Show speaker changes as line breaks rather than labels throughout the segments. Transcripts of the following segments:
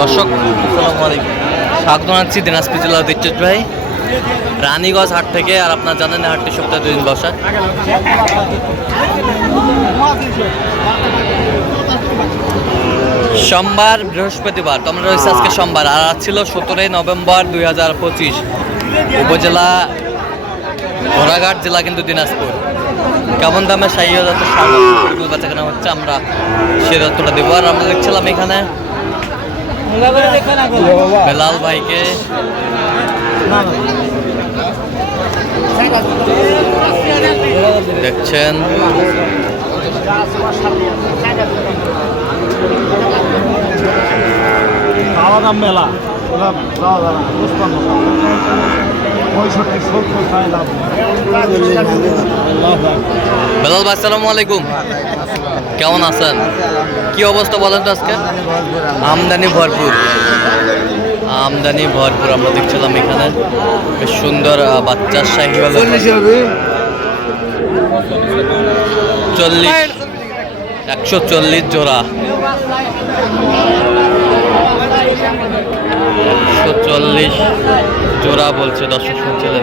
দর্শক স্বাগত জানাচ্ছি দিনাজপুর জেলার দিচ্ছেন ভাই। রানীগঞ্জ হাট থেকে, আর আপনার জানেন হাটটি সপ্তাহে দুদিন বসা। সোমবার, বৃহস্পতিবার তোমরা রয়েছে আজকে সোমবার, আর আজ ছিল সতেরোই নভেম্বর দুই হাজার পঁচিশ, উপজেলা ঘোড়াঘাট জেলা কিন্তু দিনাজপুর। কেমন দামে সাই হাজার বেচা কেনা হচ্ছে আমরা সে তথ্যটা দেবো। আর আমরা দেখছিলাম এখানে বেলাল ভাইকে। দেখছেন।
আলাদা মেলা। পঁয়ষট্টি সত্তর
বেলাল ভাই আসসালামু আলাইকুম। কেমন আছেন? কি অবস্থা বলেন তো আজকে? আমদানি ভরপুর। আমদানি ভরপুর আমরা দেখছিলাম এখানে। বেশ সুন্দর বাচ্চার সাহিওয়াল চল্লিশ একশো চল্লিশ জোড়া। একশো চল্লিশ জোড়া বলছে দর্শক শুনছিলেন।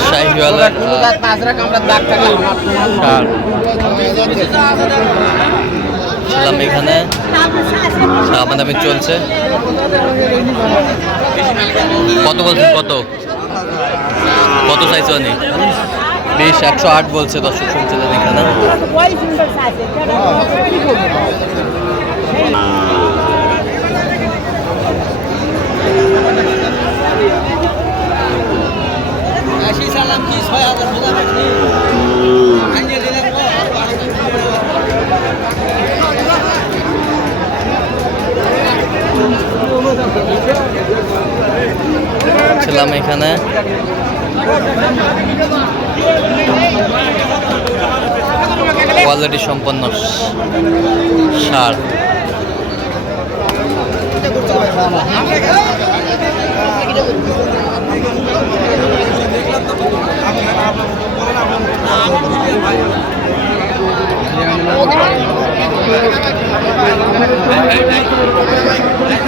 শাহিওয়ালের ছিলাম এখানে। আমাদের দামে চলছে। কত বলছেন? কত? কত চাইছো নি বেশ একশো আট বলছে দর্শক শুনছিলেন এখানে ছিলাম এখানে। কোয়ালিটি সম্পন্ন সার।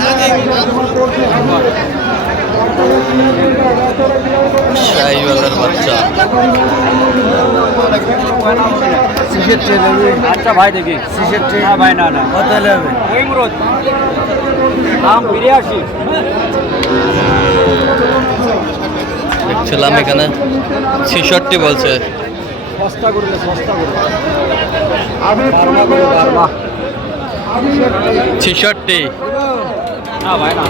শাহিওয়ালের বাচ্চা
আচ্ছা। ভাই দেখি। না ভাই না না। কত হবে? দাম বিরাশি।
দেখছিলাম এখানে। ছেষট্টি বলছে।
সস্তা করলে সস্তা করলে বারবা করে বারবা
ছেষট্টি।
না ভাই না।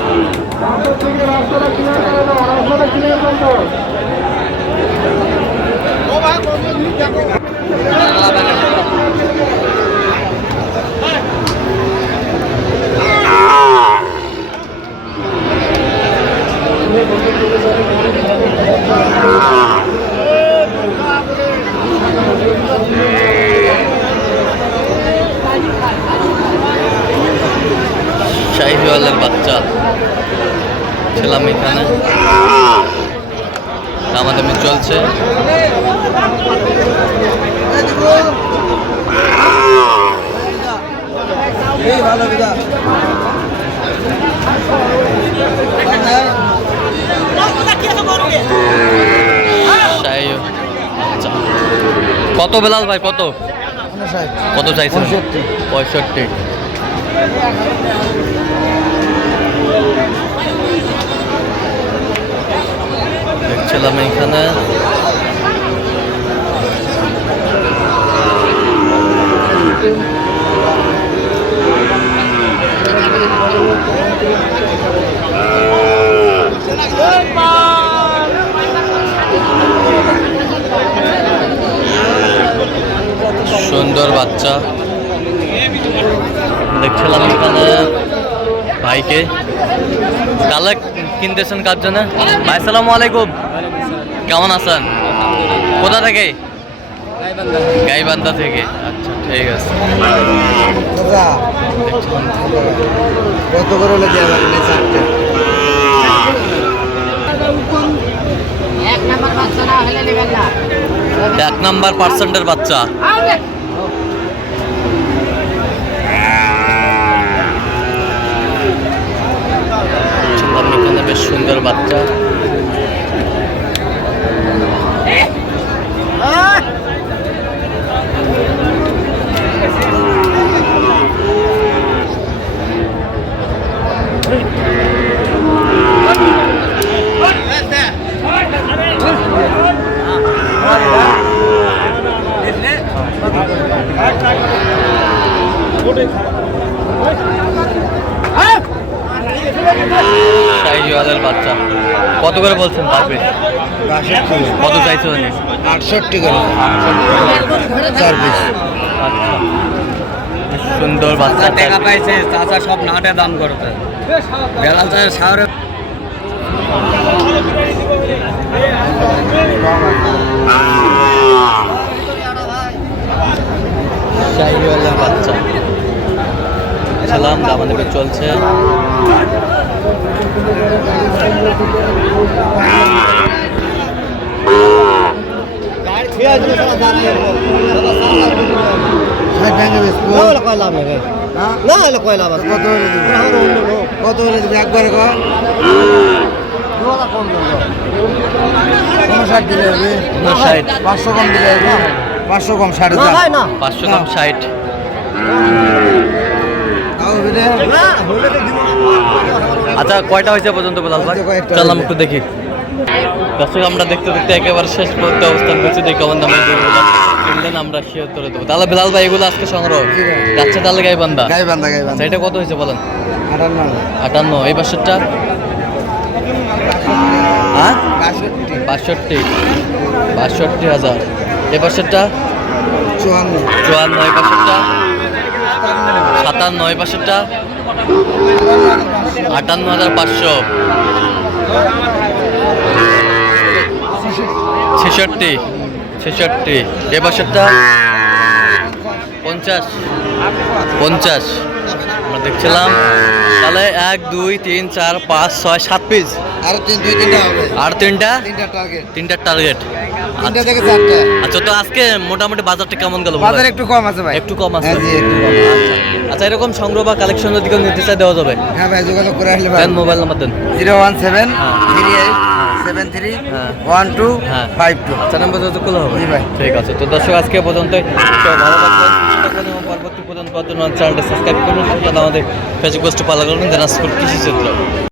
শাহিওয়ালের বাচ্চা ছিলাম এখানে। আমাদের চলছে। কত বেলাল ভাই কত? কত চাইছেন?
পঁয়ষট্টি।
দেখছিলাম এখানে। সুন্দর বাচ্চা। দেখছিলাম এখানে ভাইকে। কালে কিনতেছেন কার জন্য? ভাই সালামু আলাইকুম। কেমন আছেন? কোথা থেকে? গাইবান্ধা থেকে। আচ্ছা ঠিক আছে।
কত করে
এক নাম্বার
পার্সেন্টের বাচ্চা দেখছিলাম এখানে বেশ সুন্দর বাচ্চা শাহিওয়ালের বাচ্চা কত করে বলছেন পারবে কত চাইছো উনি?
আটষট্টি করে। চার পিস
আচ্ছা। সুন্দর বাচ্চা।
টাকা পাইছে চাচা সব নাটে দাম করতে। বেলা চায় সাড়ে
শাহিওয়ালের বাচ্চা সালাম দামাদামি চলছে
ষাট টাকা বেশ কয়লা হবে না হলে কয়লা কত হলে দিবি কত হলে দিবি একবারে কর ষাট দিলে হবে
ষাট
পাঁচশো কম দিলে হবে পাঁচশো কম ষাট
পাঁচশো কম ষাট
তাও হবে রে
আচ্ছা কয়টা হয়েছে পর্যন্ত বেলাল ভাই চল
হয়েছে।
একটু দেখি দর্শক আমরা দেখতে দেখতে একেবারে শেষ পর্যন্ত অবস্থান করছি। দেখি কেমন গরুগুলো কিনলেন আমরা শেয়ার করে দেবো। তাহলে বিলাল ভাই এগুলো আজকে সংগ্রহ? যাচ্ছে তাহলে গাই বান্দা
গাই বান্ধা গাই বান্ধা
এটা কত হয়েছে বলেন?
আটান্ন।
আটান্ন। এই হ্যাঁ?
বাষট্টি।
বাষট্টি। বাষট্টি হাজার। এ পাশেরটা
চুয়ান্ন।
চুয়ান্ন। এই সাতান্ন। এই পাশেরটা আটান্ন হাজার পাঁচশো। ছেষট্টি ছেষট্টি এ পাশেরটা পঞ্চাশ পঞ্চাশ। আমরা দেখছিলাম। তাহলে এক দুই তিন চার পাঁচ ছয় সাত পিস
আর তিন দুই তিনটা হবে।
আর তিনটা?
তিনটা টার্গেট চারটা।
আচ্ছা তো আজকে মোটামুটি বাজারটা কেমন গেল
বাজার একটু কম আছে ভাই।
একটু কম আছে?
হ্যাঁ
আচ্ছা এরকম সংগ্রহ বা কালেকশন যদি কেউ নিতে চাই দেওয়া যাবে?
হ্যাঁ ভাই যোগাযোগ করে আসলে ভাই
মোবাইল নাম্বার দেন।
জিরো ওয়ান সেভেন
হ্যাঁ।
Three eight seven three. One two. Five two
আচ্ছা নাম্বার যত খোলা হবে
ভাই।
ঠিক আছে তো দর্শক আজকে পর্যন্ত ভালো থাকবেন এবং পরবর্তী পর্যন্ত চ্যানেলটা সাবস্ক্রাইব করুন আমাদের ফেসবুক পোস্ট পালা করুন দিনাজপুর কৃষি চিত্র